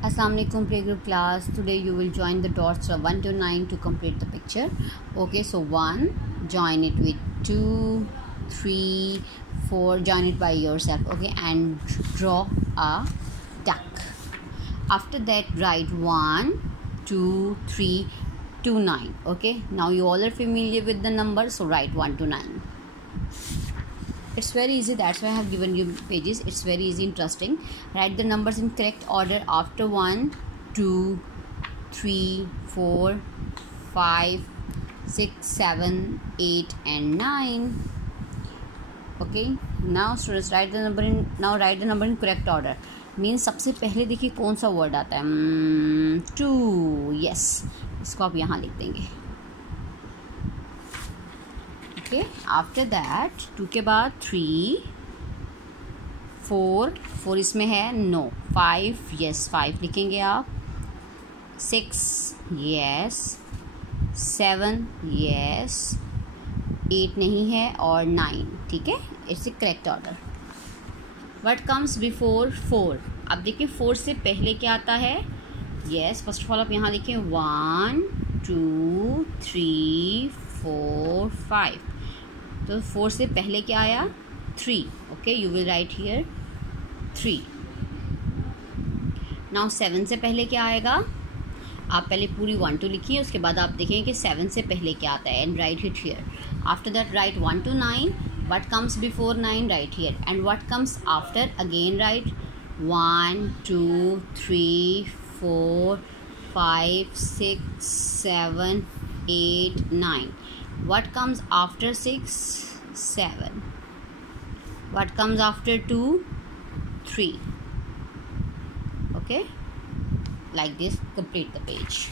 Assalamualaikum playgroup class. Today you will join the dots from 1 to 9 to complete the picture. Okay, so 1, join it with 2, 3, 4, join it by yourself. Okay, and draw a duck. After that, write 1, 2, 3 to 9. Okay, now you all are familiar with the numbers, so write 1 to 9. It's very easy, that's why I have given you pages. It's very easy, interesting. Write the numbers in correct order after 1, 2, 3, 4, 5, 6, 7, 8 and 9. Okay, now students write the number in correct order. Means सबसे पहले देखिए कौन सा word आता है, 2. yes, इसको आप यहाँ लिख देंगे. Okay, after that 2 के बाद 3, 4 इसमें है, no. 5 yes, 5 लिखेंगे आप. 6 yes, 7 yes, 8 नहीं है और 9. ठीक है, it's A correct order. What comes before 4? अब देखिए 4 से पहले क्या आता है. यस, फर्स्ट ऑफ ऑल आप यहाँ लिखें 1, 2, 3, 4, 5. तो 4 से पहले क्या आया, 3. Okay, you will write here 3. Now 7 से पहले क्या आएगा. आप पहले पूरी 1 2 लिखिए, उसके बाद आप देखेंगे कि 7 से पहले क्या आता है, and right it here. After that right 1 to 9. What comes before 9? Right here. And what comes after? Again write 1, 2, 3, 4, 5, 6, 7, 8, 9. What comes after 6? 7. What comes after 2? 3. Okay? Like this, complete the page.